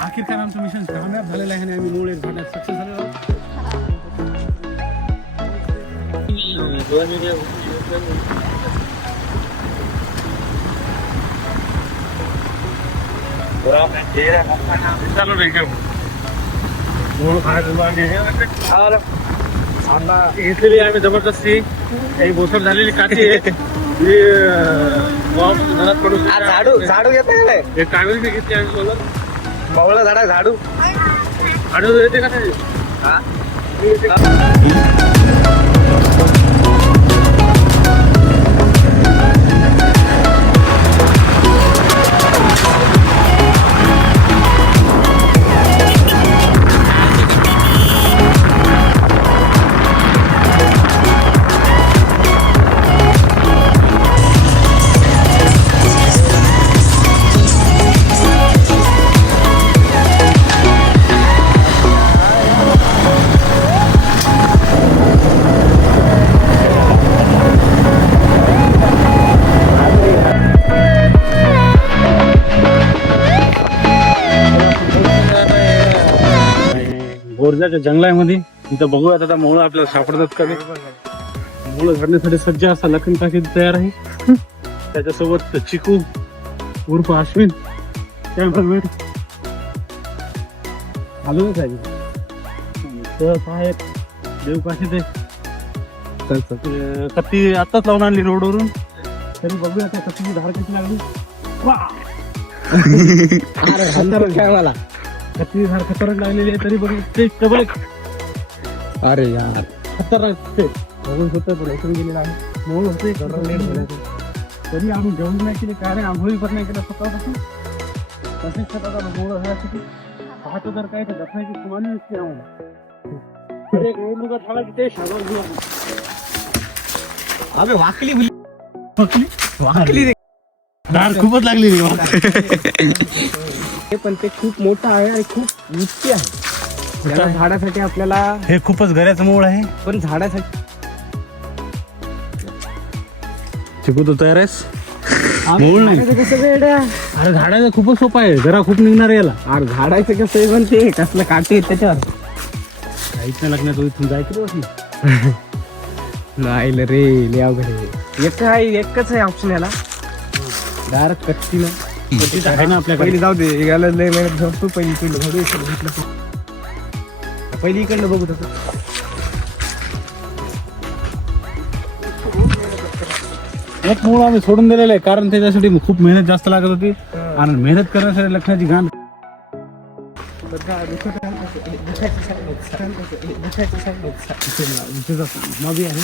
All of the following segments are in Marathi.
आखिरकार आमचं मिशन कामयाब झालेलं आहे आणि आम्ही मूळ एक घाटात सक्सेस झालेलो आहोत. आता घेतलेली आम्ही जबरदस्ती काही बोसड झालेली काठी आहे झाडू घेत नाही एक कागदी बी घेतली आम्ही सोबत. बावळा झाडा झाडू झाडू येते का नाही? बोरजाच्या जंगलामध्ये इथं बघूयात आता मोळ आपल्याला सापडतात का मोळ घडण्यासाठी सज्ज असा लखन टाकी तयार आहे. त्याच्यासोबत चिकू उर्फ अश्विन कॅमेरामॅन आलो आहेत देवकाशी ते कत्ती आत्ताच लावून आणली रोडवरून. तरी बघूया त्या कत्तीची धार कशी लागली. मला कत्ती धार खतरनाक लागलेली आहे. तरी बघू ते डबल अरे यार खतरनाक ते बघून होतं पण ऐकून गेलेलं आहे. मोळ होते तरी आम्ही जेवण नाही केले काय नाही आंघोळी पण नाही केला स्वतःपासून. तसेच स्वतःचा मोळ झाल्यासाठी पाहतो तर काय तर दफायची तुम्हाला नसते आम्हाला. एक निवडणुका झाला की ते शाळा घेऊ अबे वाकली वाकली धार खूपच लागली पण ते खूप मोठं आहे आणि खूप उंची आहे. त्याला झाडासाठी आपल्याला हे खूपच घराचं मूळ आहे. पण झाडासाठी चिकू तू तयार आहेस? मूळ नाही कसं वेड्या अरे झाडाचं खूपच सोपं आहे. जरा खूप निघणार याला. अरे झाडायचं कसं आहे म्हणते कसलं काटे आहेत त्याच्यावर. काहीच नाही लागणार. तू इथून जायचं नाही रे लय अवघड आहे. एकच आहे ऑप्शन याला डायरेक्ट कच्ची आहे ना आपल्याकडे. पहिली जाऊ दे याला लय मेहनत घेतो. पहिली इकडलं घेतलं पहिली इकडलं बघू तसं. एक मूळ आम्ही सोडून दिलेलं आहे कारण त्याच्यासाठी खूप मेहनत जास्त लागत होती आणि मेहनत करण्यासाठी लक्षाची घाण नवी आहे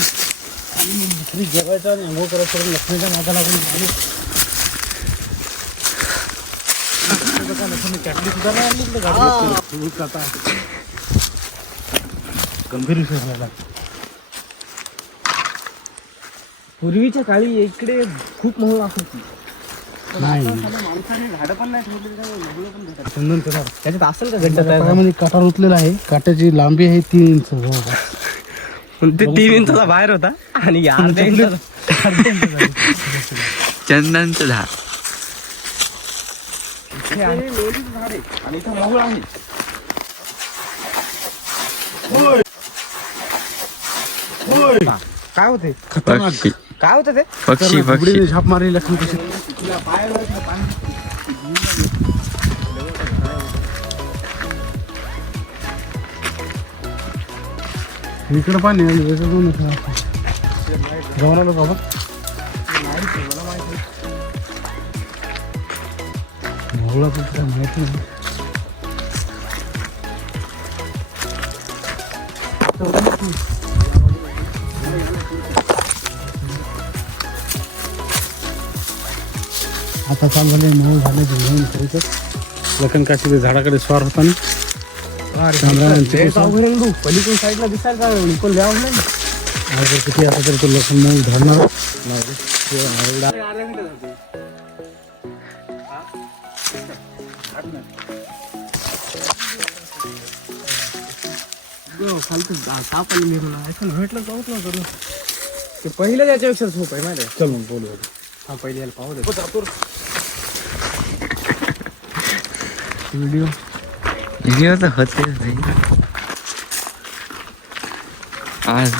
आणि दुसरी जगायचा आणि अंघोळ करायचं लक्षणाच्या मागा लागून गंभीर विषय झाला. पूर्वीच्या काळी इकडे खूप मोह असायची. नाही माणसाने झाडं पण नाही ठेवलेली. चंदन कटार त्याच्यात असेल का गड्डा पायामध्ये कटार उचलेला आहे. काट्याची लांबी आहे 3 इंच जवळपास. ते 3 इंचाचा बाहेर होता आणि अर्ध्या इंचाचा चंदनचं झाड आणि इथं मोहळ आहे. काय होते पक्षी काय होतं ते पक्षी पक्षी झाप मारली लक्ष्मी कशी इकडं पाणी जाऊन आलो बाबा. मोहळा कुठं माहिती नाही. आता चालू झाले मोह झाले घेऊन खरंच लखन काशी झाडाकडे स्वार होताना पलीकडून साईडला दिसायला पण द्यावं नाही. किती आता तरी तो लखन मोह धरणार. फालतू साप आली निर्मला ऐकून भेटलं जाऊच ना करू. ते पहिलं त्याच्यापेक्षा झोप आहे माहिती चल मग बोलू. हा पहिले याला पाहू दे व्हिडिओ तर होते आज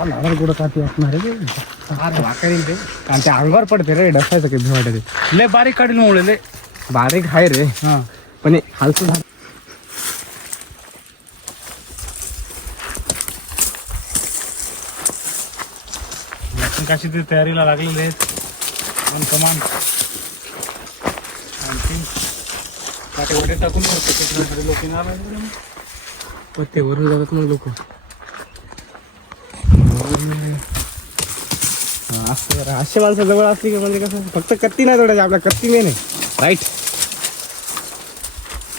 लाडा कुठं काठी असणार आहे वाकरीन ते आणि ते अंगावर पडते रे डसायचं काही वाटत लय बारीक काढील मुळे लय बारीक आहे रे हा पण हे हालचं झालं कशी ते तयारीला लागलेले आहेत कमान आणखी काटे वडे टाकून करतो लोक पत्ते वरून जातात मग लोक असे माणसं जवळ असली की म्हणजे कसं फक्त कत्ती नाही तोडायची आपल्या कत्ती मेन आहे राईट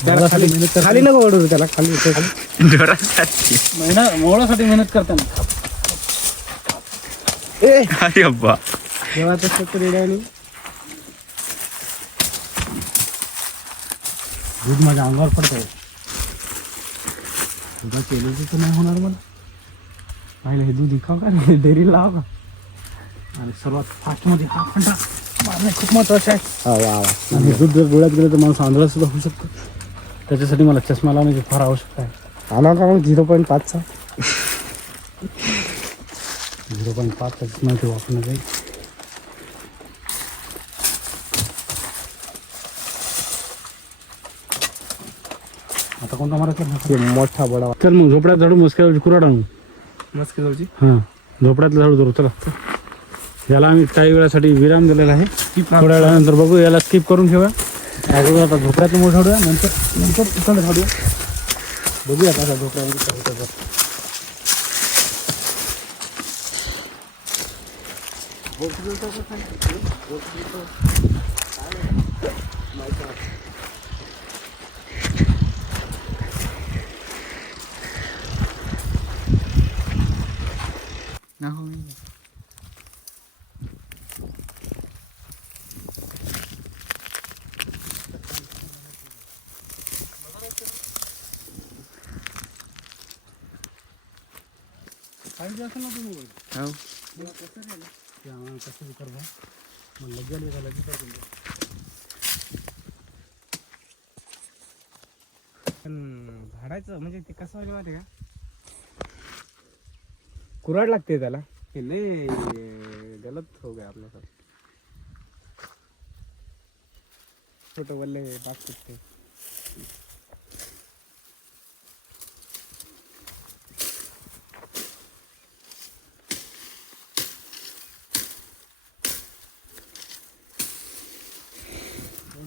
त्याला खाली खाली नको ओढू त्याला खाली महिना मोळासाठी मेहनत करताना अरे अब्बा जेव्हा तसं तर रेड्याने दूध माझ्या अंगावर पडत आहे दुधा केलं तर नाही होणार मला पाहिलं हे दूध विकाव का डेअरीला लावा का आणि सर्वात फास्टमध्ये हा फंटा मारणे खूप महत्त्वाचं आहे वा वा आणि दूध जर डोळ्यात गेलं तर माणूस आंधळा सुद्धा होऊ शकतो त्याच्यासाठी मला चष्मा लावण्याची फार आवश्यकता आहे आला का मग 0.5चा 0.5 चष्मा ते वापरण्यात जाईल आता कोणता मारायचा मोठा बडा चल मग झोपड्यात झाडू मस्क्यावरची कुराड आणू मस्त जाऊची हां झोपड्यातलं झाडू धरू चला याला आम्ही काही वेळासाठी विराम दिलेला आहे थोड्या वेळानंतर बघू याला स्किप करून ठेवा अगोदर आता झोपड्यातलं मोठं झाडूया नंतर इकडे झाडूया बघूया आता झोपड्यामध्ये काय होतं तर. पाहिजे असेल ना तुम्ही कसं बी कर बा मग लगेच लगेच करून द्या पण झाडाचं म्हणजे ते कसं व्हायला माहिती का कुराड लागते त्याला हे लय गलत हो गया आपल्या साथ छोटं वल्ले बाग सुटते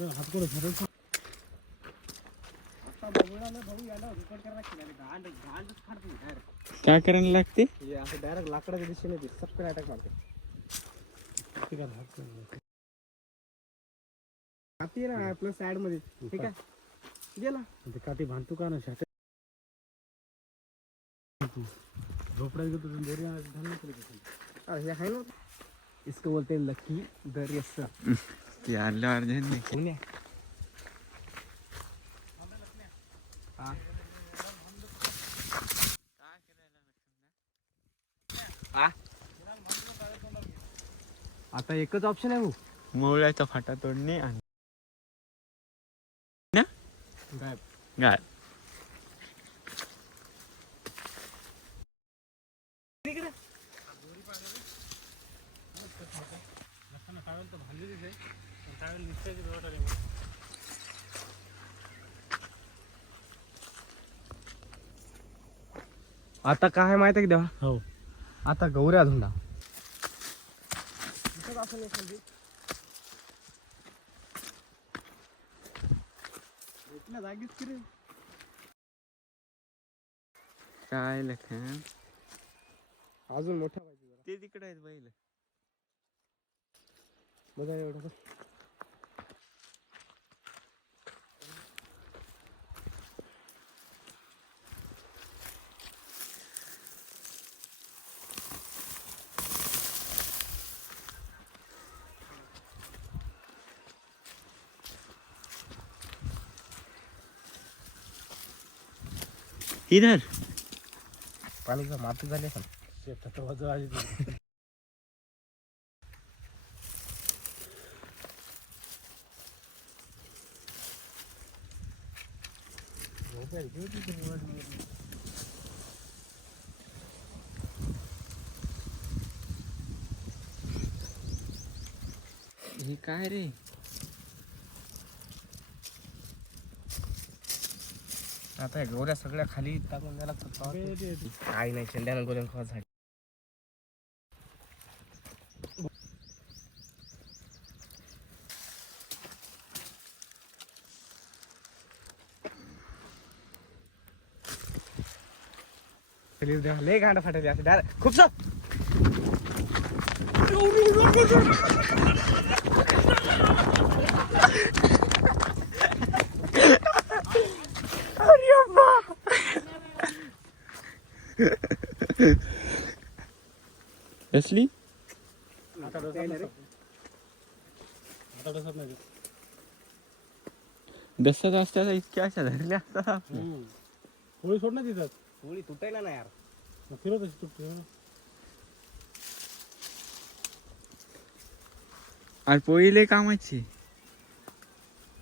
हात करून ठरवतो काय करायला लागते असं डायरेक्ट लाकडाच्या दिशेने ते सपकन अटॅक मारते हाती ना आपल्या साइड मध्ये ठीक आहे गेला ते काठी भांडतो का ना शाट झोपड्यात गेलो तर देरी हे आहे ना इसको बोलते हैं लकी दरियस ते आलं अर्जंट नाही पुण्या आता एकच ऑप्शन आहे भाऊ मोळ्याचा फाटा तोडणे आणि गायब गाय आता काय आहे माहिती आहे का देवा हो आता गौऱ्या धुंडा जागीच की रे काय लखन अजून मोठा पाहिजे जरा. ते तिकडे आहेत बैल बघा एवढं किधर पाणीचं माती झाली पण शेताच्या बाजूला आहे. हे काय रे आता या गोऱ्या सगळ्या खाली टाकून द्यायला काही नाही शेंड्यानं गोऱ्या खवा झाली लय गांड फाटली असं डायरेक्ट खूप असली आता डसत नाही. दसत असत्या इतक्या अशा धरल्या असतात होळी सोड ना तिथं. होळी तुटायला ना यार फिरवत तुटते. आणि पोळी कामाची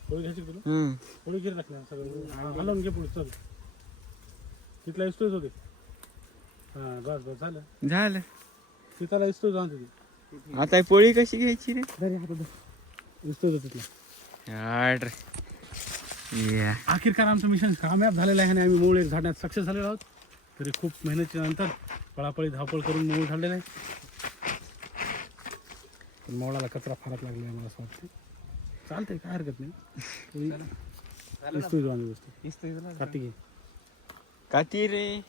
होळी घ्यायची तुला. हं होळी घेत टाकल्या सगळं हलवून घे पुढे चल. तिथला इस्तोच होते. हा बस बस झालं. झालं तिथला इस्तोच जाऊन तिथे. आता ही पोळी कशी घ्यायची रे इस्तोच होते तिथला. यार या आखिरकार आमचं मिशन कामयाब झालेलं आहे आणि आम्ही मूळ एक झाडण्यात सक्सेस झालेलो आहोत. तरी खूप मेहनतीच्या नंतर पळापळी धावपळ करून मूळ झालेलं आहे. पण मोळाला कचरा फारच लागला आहे मला असं वाटतं. चालतंय काय हरकत नाही. इस्तोच जाऊन बसतो. इस्तरी कार्तिकी काती रे